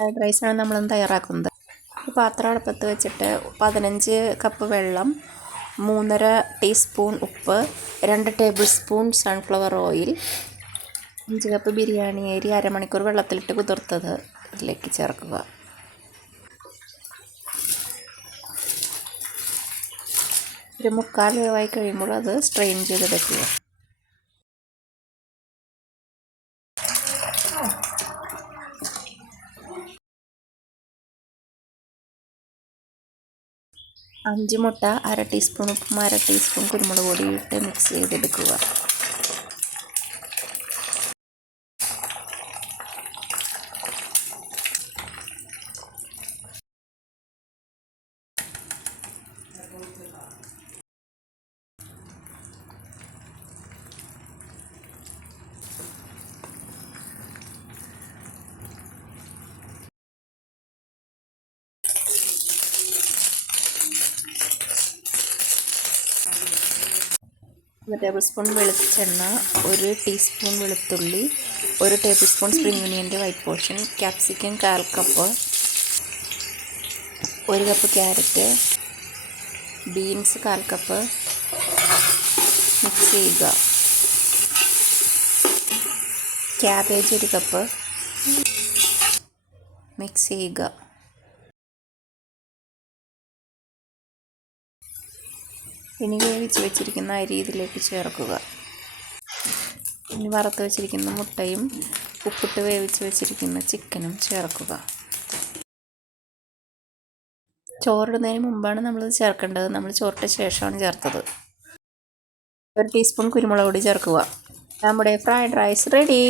Fried റൈസാണ് നമ്മളൊന്ന് തയ്യാറാക്കുന്നത്. പാത്രം അടുപ്പത്ത് വെച്ചിട്ട് 15 കപ്പ് വെള്ളം, 3.5 ടീസ്പൂൺ ഉപ്പ്, 2 table spoon sunflower oil, 5 cup biryani അരി അരമണിക്കൂർ വെള്ളത്തിലിട്ട് കുതിർത്തത് ഇതിലേക്ക് ചേർക്കുക. ഒരു 3/4 വേവായി കഴിയുമ്പോൾ അത് സ്ട്രെയിൻ ചെയ്തെടുക്കുക. അഞ്ച് മുട്ട, 1/2 ടീസ്പൂൺ ഉപ്പും 1/2 ടീസ്പൂൺ കുരുമുളക് പൊടി ഇട്ട് മിക്സ് ചെയ്തെടുക്കുക. ടേബിൾ സ്പൂൺ വെളിച്ചെണ്ണ, 1 ടീസ്പൂൺ വെളുത്തുള്ളി, 1 ടേബിൾ സ്പൂൺ സ്പ്രിംഗ് ഒനിയൻ്റെ white portion, capsicum 1/4 cup, 1 cup carrot, beans 1/4 cup mix ചെയ്യുക. ക്യാബേജ് 1 കപ്പ് മിക്സ് ചെയ്യുക. ഇനി വേവിച്ച് വെച്ചിരിക്കുന്ന അരി ഇതിലേക്ക് ചേർക്കുക. ഇനി വറുത്ത് വെച്ചിരിക്കുന്ന മുട്ടയും ഉപ്പിട്ട് വേവിച്ച് വെച്ചിരിക്കുന്ന ചിക്കനും ചേർക്കുക. ചോറിടുന്നതിന് മുമ്പാണ് നമ്മളിത് ചേർക്കേണ്ടത്. നമ്മൾ ചോറിട്ട ശേഷമാണ് ചേർത്തത്. 1 ടീസ്പൂൺ കുരുമുളക് പൊടി ചേർക്കുക. നമ്മുടെ ഫ്രൈഡ് റൈസ് റെഡി.